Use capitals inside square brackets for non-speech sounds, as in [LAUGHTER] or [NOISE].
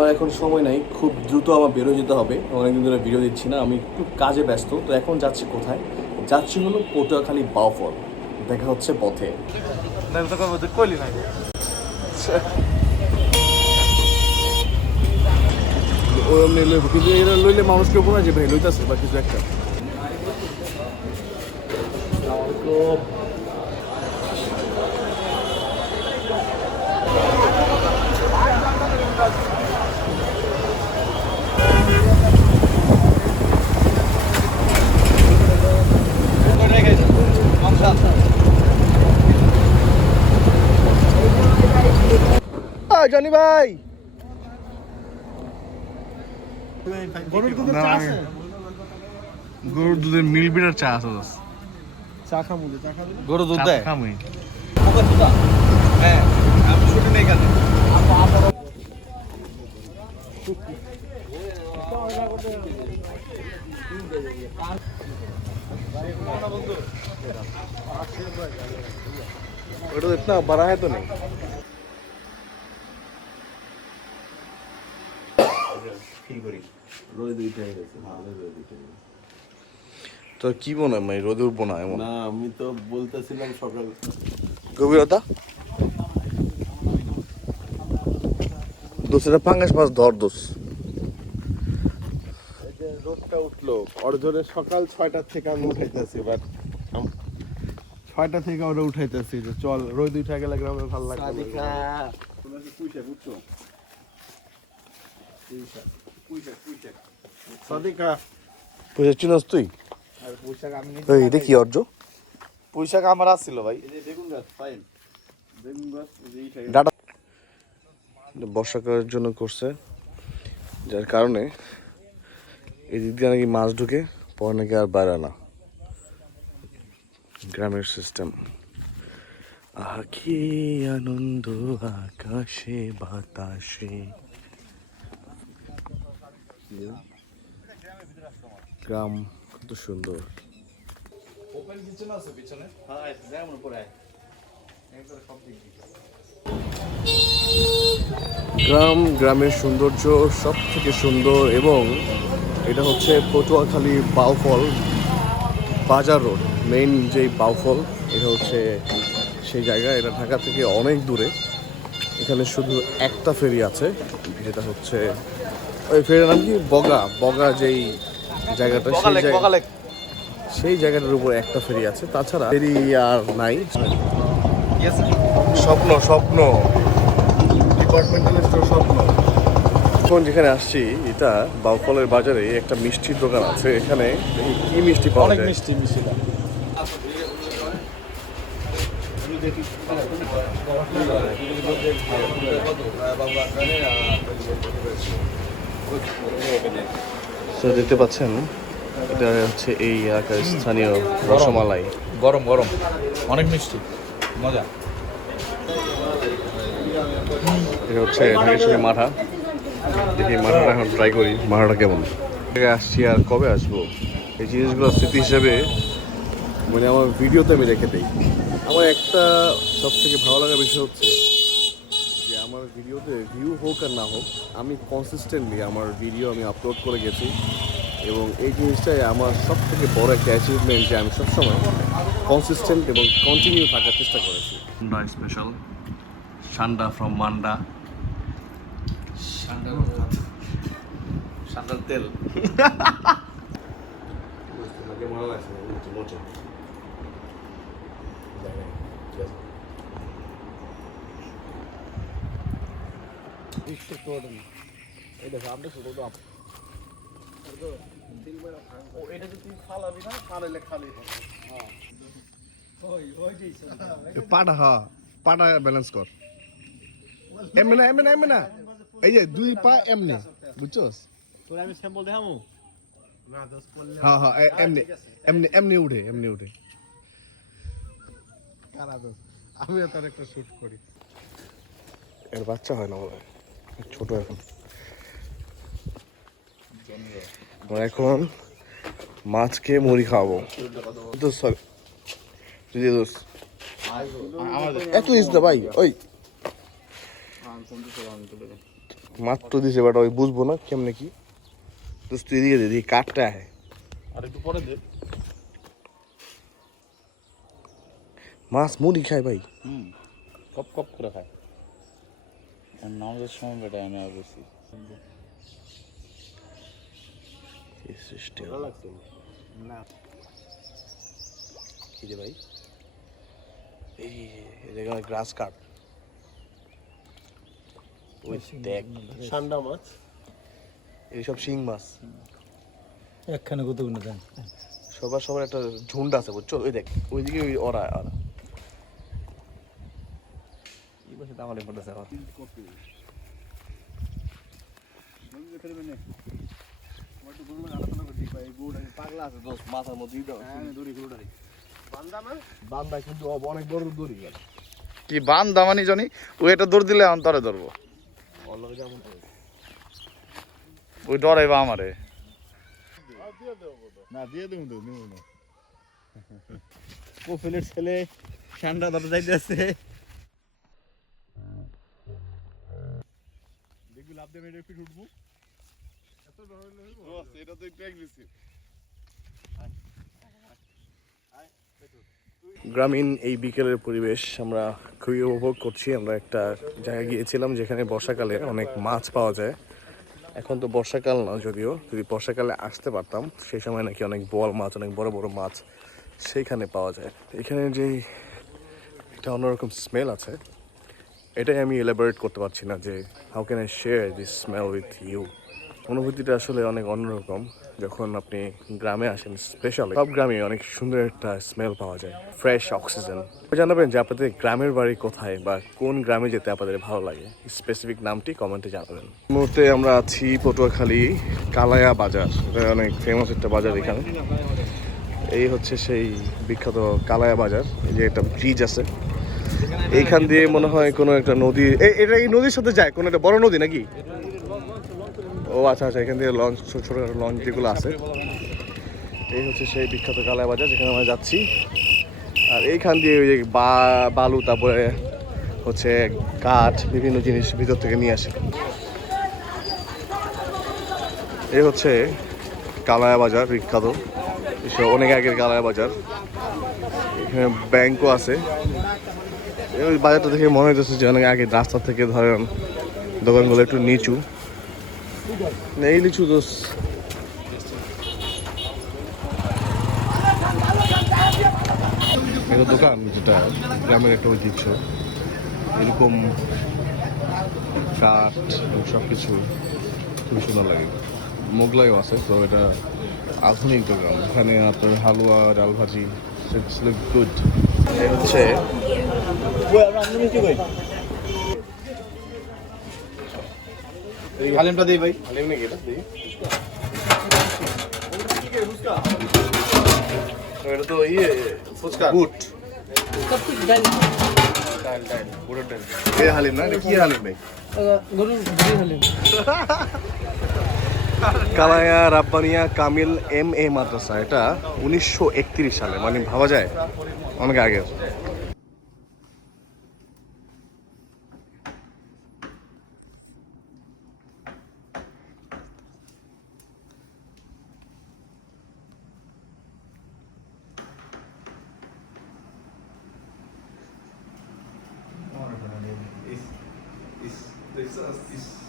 আমার এখন সময় নাই খুব দ্রুত আমার বেরো যেতে হবে। অনেকদিন ধরে ভিডিও দিচ্ছি না আমি একটু কাজে ব্যস্ত। তো এখন যাচ্ছি কোথায়? যাচ্ছি হলো পটুয়াখালী বাউফল। দেখা হচ্ছে পথে। কইলি নাই ও এমনি কিন্তু এরা লইলে মানুষকে যে ভাই লইতাছে বা কিছু একটা। জনি ভাই। গরুর দুধের মিল বিটার চা আছে চা খামু চা খাব? গরু দুধ দেয় খামই ওটা তো কি মানে রোদে উঠবো না এমন? না আমি তো বলতেছিলাম সকাল গভীরতা? দোষেরা পাঙ্গাস মাছ ধর দোষ। রোদটা উঠল অর্জনের সকাল ছয়টার থেকে আমি উঠাইতেছি বাট ছয়টা থেকে ওরা উঠাইতেছি যে চল রোদ উঠে গেলে গ্রামে ভালো লাগবে চিনস তুই? এটা কি অর্জ আমার আসছিল ভাই। বেগুন গাছ ফাইন বেগুন গাছ এই যে এইটা- ডাটা। বর্ষাকালের জন্য করছে যার কারণে এদিক দিয়ে নাকি মাছ ঢুকে পরে নাকি আর বাইরে না গ্রামের সিস্টেম কি আনন্দ আকাশে বাতাসে। গ্রাম কত সুন্দর। ওপেন কিচেন আছে পিছনে। হ্যাঁ যেমন উপরে গ্রাম গ্রামের সৌন্দর্য সব থেকে সুন্দর এবং এটা হচ্ছে পটুয়াখালী বাউফল বাজার রোড মেইন যেই বাউফল এটা হচ্ছে সেই জায়গা এটা ঢাকা থেকে অনেক দূরে। এখানে শুধু একটা ফেরি আছে যেটা হচ্ছে ওই ফেরির নাম কি? বগা। বগা যেই জায়গাটা সেই জায়গা সেই জায়গাটার উপর একটা ফেরি আছে। তাছাড়া ফেরি আর নাই। স্বপ্ন স্বপ্ন। ডিপার্টমেন্টাল স্টোর স্বপ্ন। এখন যেখানে আসছি এটা বাউফলের বাজারে একটা মিষ্টির দোকান আছে। এখানে কি মিষ্টি পাওয়া অনেক যায়? মিষ্টি মিষ্টি তো দেখতে পাচ্ছেন এটা হচ্ছে এই এলাকার স্থানীয় রসমালাই। গরম গরম। অনেক মিষ্টি। মজা। এটা হচ্ছে ঢাকেশ্বরী মাঠা। দেখি মাঠাটা এখন ট্রাই করি মাঠাটা কেমন। আসছি আর কবে আসব? এই জিনিসগুলো স্মৃতি হিসেবে মানে আমার ভিডিওতে আমি রেখে দিই। আমার একটা সব থেকে ভালো লাগার বিষয় হচ্ছে আমার ভিডিওতে ভিউ হোক আর না হোক আমি কনসিস্টেন্টলি আমার ভিডিও আমি আপলোড করে গেছি এবং এই জিনিসটাই আমার সব থেকে বড় একটা অ্যাচিভমেন্ট যে আমি সবসময় কনসিস্টেন্ট এবং কন্টিনিউ থাকার চেষ্টা করেছি। স্পেশাল সান্ডা ফ্রম মান্ডা সান্দার তেল। [LAUGHS] পাটা হা পাটা ব্যালেন্স কর। এমনি না এমনি না এমনি না। এই যে দুই পা এমনি বুঝছস? তোরা আমি স্যাম্পল দেখামু? হ্যাঁ হ্যাঁ এমনি এমনি এমনি উঠে এমনি উঠে। কারা দোষ? আমিও তার একটা শুট করি। এর বাচ্চা হয় না বলে ছোট এখন। আমরা এখন মাছকে মুড়ি খাওয়াবো। দোস এত ইস না ভাই ওই। মাত্র দিছে বাট ওই বুঝব না কেমনে কি। দোস্ত তুই এদিকে দে দেখি কাঠটা আর একটু পরে দে। মাছ মুড়ি খায় ভাই। হুম কপ কপ করে খায়। নামাজের সময় বেটা আমি অবশ্যই ভালো না। কি রে ভাই? এই এখানে গ্রাস কাট ওই দেখ ঠান্ডা মাছ? এইসব শিং মাছ। একখানে কতগুলো দেন? সবার সবার একটা ঝুন্ড আছে বুঝছ? ওই দেখ ওইদিকে ওই ওরা ওরা। এই পাশে তো আমাদের পড়তেছে পাগলা আছে দোস্ত মাথার মধ্যে বান্দা কিন্তু অনেক বড় দড়ি গেল। কি বান দামানি জানি? ও এটা দৌড় দিলে অন্তরে ধরবো। ওই ডরাইবা আমারে। না দিয়ে দেবো তো না ছেলে ঠান্ডা ধরে যাইতেছে। লাভ এটা তো একটু অ্যাগ্রেসিভ গ্রামীণ এই বিকেলের পরিবেশ আমরা খুবই উপভোগ করছি। আমরা একটা জায়গায় গিয়েছিলাম যেখানে বর্ষাকালে অনেক মাছ পাওয়া যায়। এখন তো বর্ষাকাল না যদিও যদি বর্ষাকালে আসতে পারতাম সেই সময় নাকি অনেক বল মাছ অনেক বড় বড় মাছ সেইখানে পাওয়া যায়। এখানে যে একটা অন্যরকম স্মেল আছে। এটাই আমি এলাবোরেট করতে পারছি না যে how can I share this smell with you অনুভূতিটা আসলে অনেক অন্যরকম। যখন আপনি গ্রামে আসেন স্পেশালি সব গ্রামে অনেক সুন্দর একটা স্মেল পাওয়া যায় ফ্রেশ অক্সিজেন জানাবেন যে আপনাদের গ্রামের বাড়ি কোথায় বা কোন গ্রামে যেতে আপনাদের ভালো লাগে? স্পেসিফিক নামটি কমেন্টে জানাবেন। মুহূর্তে আমরা আছি পটুয়াখালী কালায়া বাজার। এটা অনেক ফেমাস একটা বাজার এখানে। এই হচ্ছে সেই বিখ্যাত কালায়া বাজার যে একটা ব্রিজ আছে। এইখান দিয়ে মনে হয় কোনো একটা নদী এটা এই নদীর সাথে যায়? কোনো একটা বড় নদী নাকি? ও আচ্ছা আচ্ছা এখান দিয়ে লঞ্চ, ছোট ছোট লঞ্চ যেগুলো আছে। এই হচ্ছে সেই বিখ্যাত কালায় বাজার যেখানে আমরা যাচ্ছি। আর এইখান দিয়ে ওই যে বালু, তারপরে হচ্ছে কাঠ, বিভিন্ন জিনিস ভিতর থেকে নিয়ে আসে। এই হচ্ছে কালায়া বাজার বিখ্যাত অনেক আগের কালায়া বাজার এখানে ব্যাংকও আছে। ওই বাজারটা দেখে মনে হইতেছে যে অনেক আগে রাস্তা থেকে ধরেন দোকানগুলো একটু নিচু। এই লিচু দোষ। একটা দোকান যেটা গ্রামের একটা ঐতিহ্য। এরকম কাঠ সব কিছু খুবই সুন্দর লাগে। মোগলাইও আছে, তো এটা আধুনিক দোকান। এখানে আপনার হালুয়া ডাল ভাজি গুড হচ্ছে হালিমটা দিই ভাই। হালিম নাকি এটা? দেখি। এটা তো ইয়ে ফুচকা। বুট। ডাল ডাল বুটের ডাল। এ হালিম না? এটা কি হালিম ভাই? গরুর হলেন [LAUGHS] কালায়া রাব্বানিয়া কামিল এম এ মাদ্রাসা এটা উনিশশো একত্রিশ সালে মানে ভাবা যায় অনেক আগের is, is